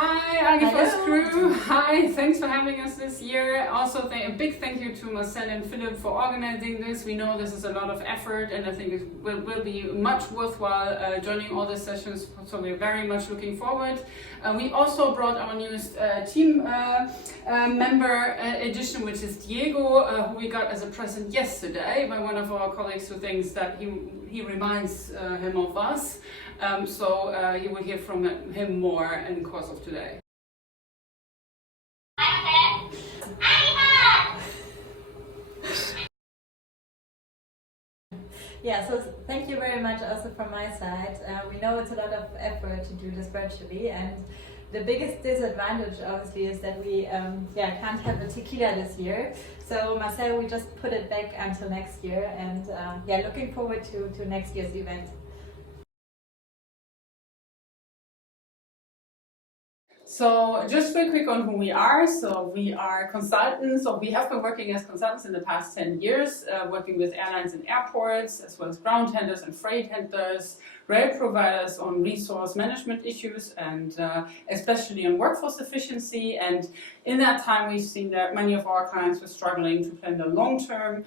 Hi, AGIFORS crew. Hi, thanks for having us this year. Also, a big thank you to Marcel and Philip for organizing this. We know this is a lot of effort, and I think it will be much worthwhile joining all the sessions. So we're very much looking forward. We also brought our newest team member edition, which is Diego, who we got as a present yesterday by one of our colleagues who thinks that he reminds him of us. So you will hear from him more in the course of today. Yeah, so thank you very much also from my side. We know it's a lot of effort to do this virtually, and the biggest disadvantage obviously is that we can't have a tequila this year. So Marcel, we just put it back until next year, and looking forward to next year's event. So just very quick on who we are. So we are consultants, or we have been working as consultants in the past 10 years, working with airlines and airports, as well as ground handlers and freight handlers, rail providers on resource management issues, and especially on workforce efficiency. And in that time, we've seen that many of our clients were struggling to plan the long-term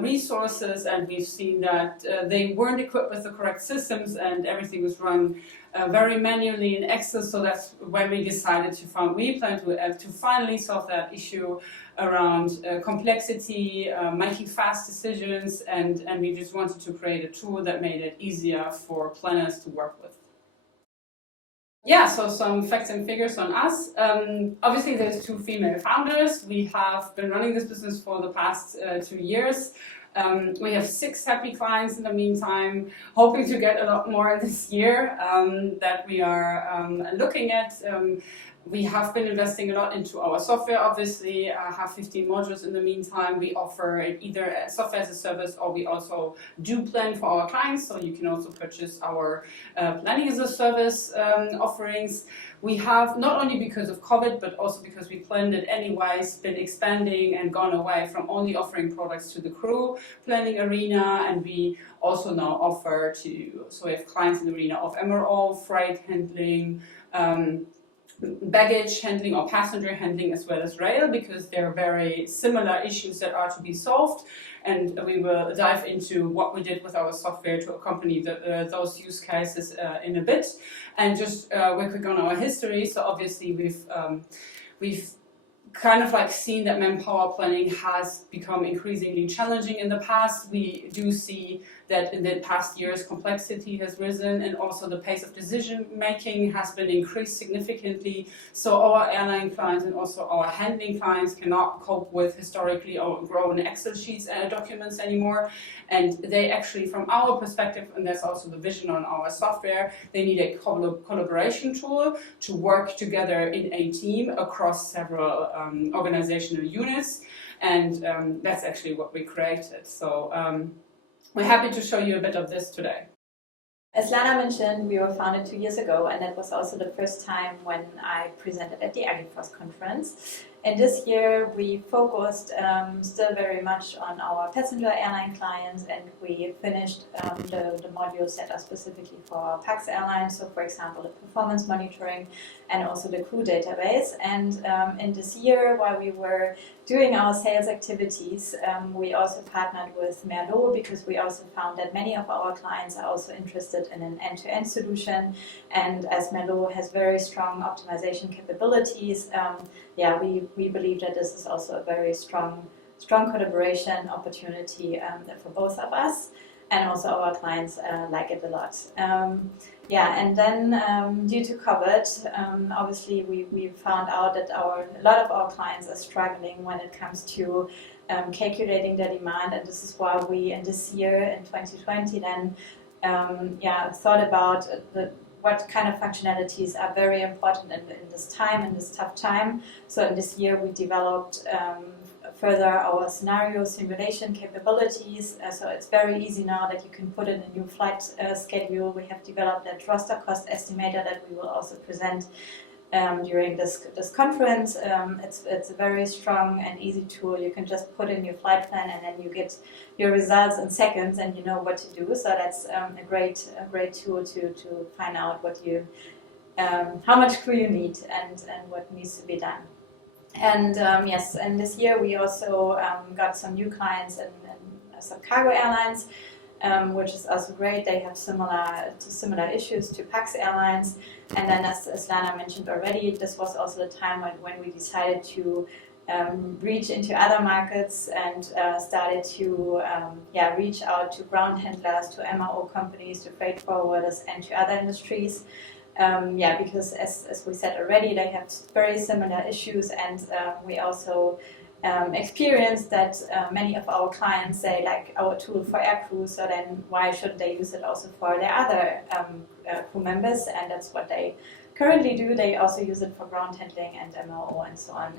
resources, and we've seen that they weren't equipped with the correct systems, and everything was run very manually in Excel. So that's when we decided to found WePlan to finally solve that issue around complexity, making fast decisions, and we just wanted to create a tool that made it easier for planners to work with. Yeah, so some facts and figures on us. Obviously, there's 2 female founders. We have been running this business for the past 2 years. We have 6 happy clients in the meantime, hoping to get a lot more this year that we are looking at. We have been investing a lot into our software, obviously, have 15 modules in the meantime. We offer either software as a service, or we also do plan for our clients, so you can also purchase our planning as a service offerings. We have, not only because of COVID, but also because we planned it anyways, been expanding and gone away from only offering products to the crew planning arena, and we also now offer so we have clients in the arena of MRO, freight handling, baggage handling or passenger handling, as well as rail, because there are very similar issues that are to be solved. And we will dive into what we did with our software to accompany those use cases in a bit. And just real quick on our history. So obviously we've kind of seen that manpower planning has become increasingly challenging in the past. We do see that in the past years complexity has risen, and also the pace of decision making has been increased significantly. So our airline clients and also our handling clients cannot cope with historically grown Excel sheets and documents anymore. And they actually, from our perspective, and that's also the vision on our software, they need a collaboration tool to work together in a team across several organizational units. And that's actually what we created. So we're happy to show you a bit of this today. As Lana mentioned, we were founded 2 years ago, and that was also the first time when I presented at the AGIFORS conference. And this year we focused still very much on our passenger airline clients, and we finished the modules that are specifically for PAX airlines, so for example the performance monitoring and also the crew database. And in this year, while we were doing our sales activities, we also partnered with Merlot, because we also found that many of our clients are also interested in an end-to-end solution. And as Merlot has very strong optimization capabilities, we believe that this is also a very strong collaboration opportunity for both of us, and also our clients like it a lot. And then due to COVID, obviously we found out that a lot of our clients are struggling when it comes to calculating their demand, and this is why we in this year, in 2020, then thought about what kind of functionalities are very important in this time, in this tough time. So in this year we developed further our scenario simulation capabilities. So it's very easy now that you can put in a new flight schedule. We have developed that roster cost estimator that we will also present during this conference. It's a very strong and easy tool. You can just put in your flight plan, and then you get your results in seconds, and you know what to do. So that's a great tool to find out what you how much crew you need and what needs to be done. And yes, and this year we also got some new clients in some cargo airlines, which is also great. They have similar issues to Pax Airlines. And then as Lana mentioned already, this was also the time when we decided to reach into other markets and started to reach out to ground handlers, to MRO companies, to freight forwarders, and to other industries. Because as we said already, they have very similar issues, and we also experienced that many of our clients say like our tool for air crew, so then why shouldn't they use it also for their other crew members? And that's what they currently do. They also use it for ground handling and MRO and so on.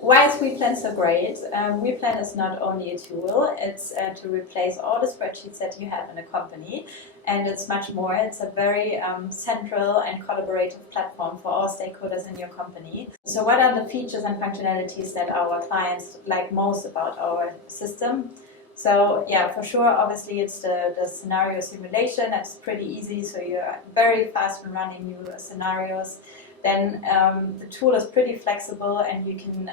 Why is WePlan so great? WePlan is not only a tool, it's to replace all the spreadsheets that you have in a company, and it's much more. It's a very central and collaborative platform for all stakeholders in your company. So what are the features and functionalities that our clients like most about our system? So yeah, for sure, obviously it's the scenario simulation. That's pretty easy, so you're very fast in running new scenarios. Then the tool is pretty flexible, and you can,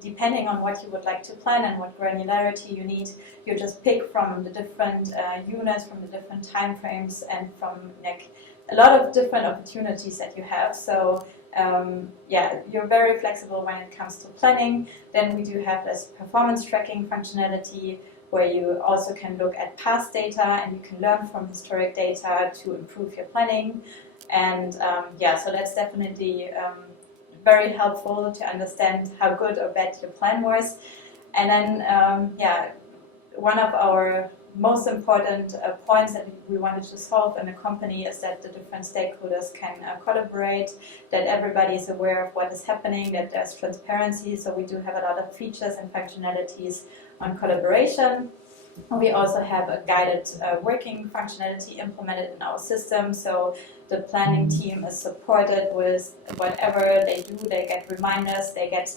depending on what you would like to plan and what granularity you need, you just pick from the different units, from the different time frames, and from like a lot of different opportunities that you have. So you're very flexible when it comes to planning. Then we do have this performance tracking functionality, where you also can look at past data and you can learn from historic data to improve your planning. And so that's definitely very helpful to understand how good or bad your plan was. And then, one of our most important points that we wanted to solve in a company is that the different stakeholders can collaborate, that everybody is aware of what is happening, that there's transparency. So we do have a lot of features and functionalities on collaboration. We also have a guided working functionality implemented in our system, so the planning team is supported with whatever they do. They get reminders, they get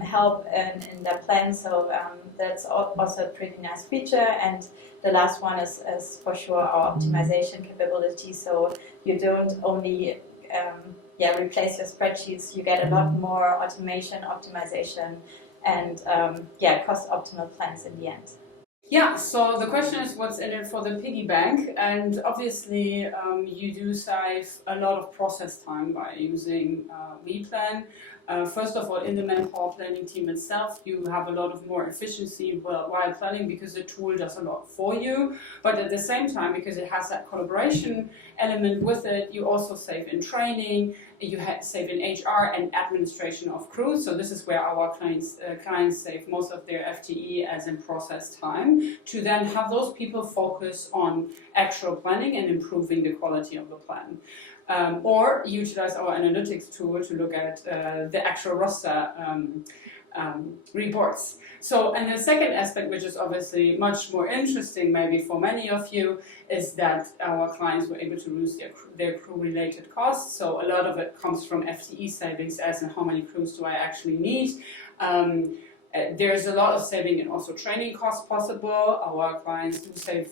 help in their plan, so that's also a pretty nice feature. And the last one is for sure our optimization capability, so you don't only replace your spreadsheets, you get a lot more automation, optimization, and cost optimal plans in the end. Yeah, so the question is what's in it for the piggy bank, and obviously you do save a lot of process time by using WePlan. First of all, in the manpower planning team itself, you have a lot of more efficiency while planning because the tool does a lot for you. But at the same time, because it has that collaboration element with it, you also save in training, you save in HR and administration of crews. So this is where our clients save most of their FTE as in process time, to then have those people focus on actual planning and improving the quality of the plan. Or utilize our analytics tool to look at the actual roster reports. So, and the second aspect, which is obviously much more interesting maybe for many of you, is that our clients were able to reduce their crew-related costs. So a lot of it comes from FTE savings, as in how many crews do I actually need. There's a lot of saving and also training costs possible. Our clients do save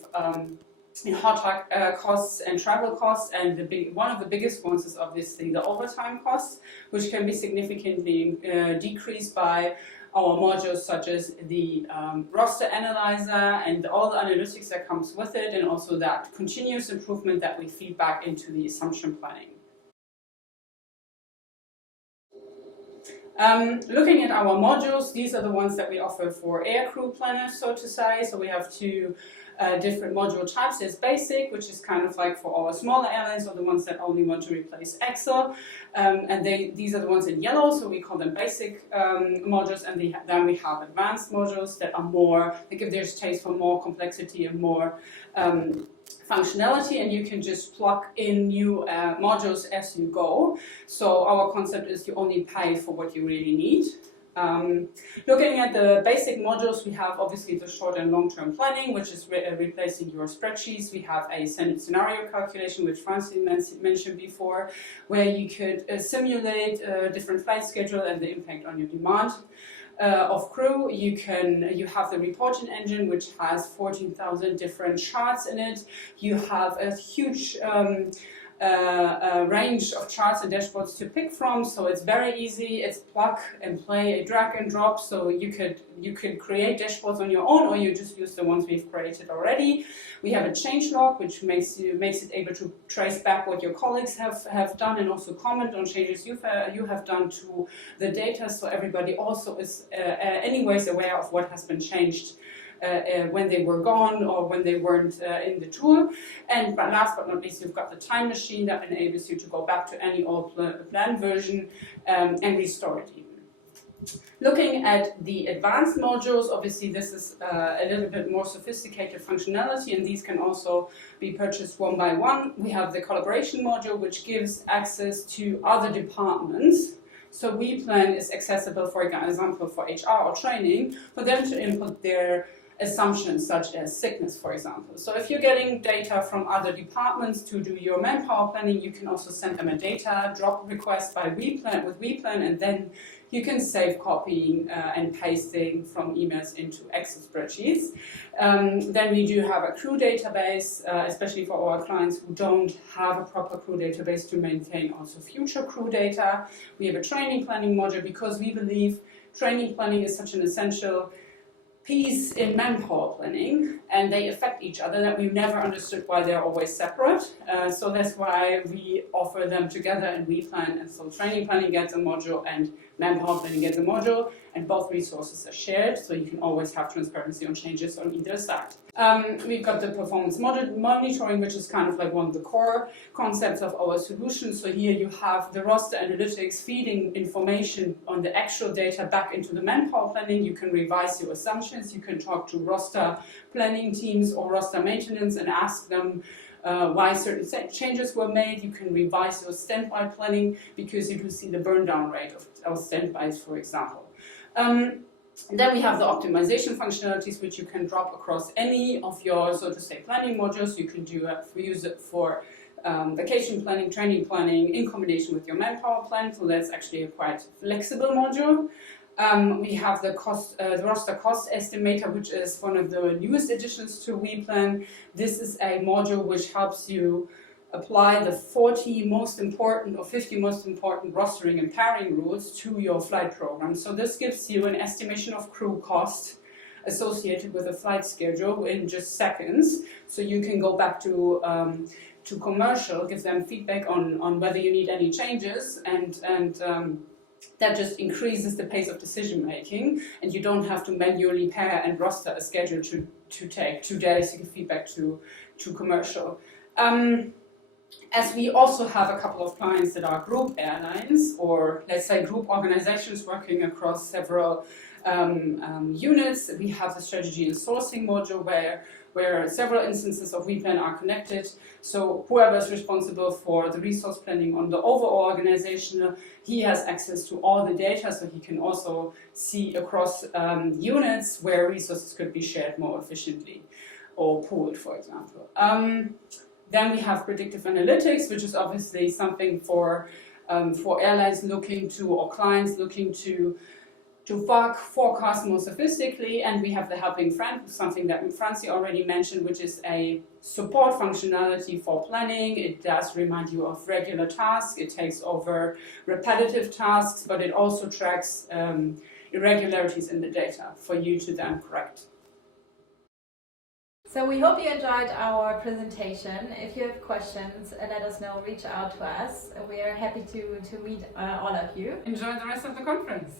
in hot costs and travel costs, and one of the biggest ones is obviously the overtime costs, which can be significantly decreased by our modules such as the roster analyzer and all the analytics that comes with it, and also that continuous improvement that we feed back into the assumption planning. Looking at our modules, these are the ones that we offer for aircrew planners, so to say. So we have two different module types. There's basic, which is kind of like for our smaller airlines or the ones that only want to replace Excel, and these are the ones in yellow, so we call them basic modules. And then we have advanced modules that are more, they give their taste for more complexity and more functionality, and you can just plug in new modules as you go. So our concept is you only pay for what you really need. Looking at the basic modules, we have obviously the short and long-term planning, which is replacing your spreadsheets. We have a scenario calculation, which Franzi mentioned before, where you could simulate a different flight schedule and the impact on your demand of crew. You have the reporting engine, which has 14,000 different charts in it. You have a huge a range of charts and dashboards to pick from, so it's very easy. It's plug and play, a drag and drop, so you could create dashboards on your own, or you just use the ones we've created already. We have a change log, which makes it able to trace back what your colleagues have done, and also comment on changes you have done to the data, so everybody also is anyways aware of what has been changed when they were gone or when they weren't in the tool. And last but not least, you've got the time machine that enables you to go back to any old plan version and restore it even. Looking at the advanced modules, obviously this is a little bit more sophisticated functionality, and these can also be purchased one by one. We have the collaboration module, which gives access to other departments. So WePlan is accessible, for example, for HR or training, for them to input their assumptions such as sickness, for example. So if you're getting data from other departments to do your manpower planning, you can also send them a data drop request with WePlan, and then you can save copying and pasting from emails into Excel spreadsheets. Then we do have a crew database, especially for our clients who don't have a proper crew database to maintain also future crew data. We have a training planning module because we believe training planning is such an essential piece in manpower planning, and they affect each other, that we've never understood why they're always separate. So that's why we offer them together in WePlan, and so training planning gets a module and manpower planning gets a module, and both resources are shared, so you can always have transparency on changes on either side. We've got the performance monitoring, which is kind of like one of the core concepts of our solution. So here you have the roster analytics feeding information on the actual data back into the manpower planning. You can revise your assumptions, you can talk to roster planning teams or roster maintenance and ask them why certain changes were made. You can revise your standby planning because you do see the burn down rate of standbys, for example. Then we have the optimization functionalities, which you can drop across any of your, so to say, planning modules. You can use it for vacation planning, training planning in combination with your manpower plan. So that's actually a quite flexible module. We have the roster cost estimator, which is one of the newest additions to WePlan. This is a module which helps you apply the 40 most important or 50 most important rostering and pairing rules to your flight program. So this gives you an estimation of crew cost associated with a flight schedule in just seconds. So you can go back to commercial, give them feedback on whether you need any changes, and that just increases the pace of decision making, and you don't have to manually pair and roster a schedule to take 2 days to give feedback to commercial. As we also have a couple of clients that are group airlines, or let's say group organizations working across several units, we have the strategy and sourcing module where several instances of WePlan are connected. So whoever is responsible for the resource planning on the overall organization, he has access to all the data, so he can also see across units where resources could be shared more efficiently or pooled, for example. Then we have predictive analytics, which is obviously something for airlines looking to, or clients looking to forecast more sophisticatedly. And we have the helping friend, something that Franzi already mentioned, which is a support functionality for planning. It does remind you of regular tasks. It takes over repetitive tasks, but it also tracks irregularities in the data for you to then correct. So we hope you enjoyed our presentation. If you have questions, let us know, reach out to us. We are happy to meet all of you. Enjoy the rest of the conference.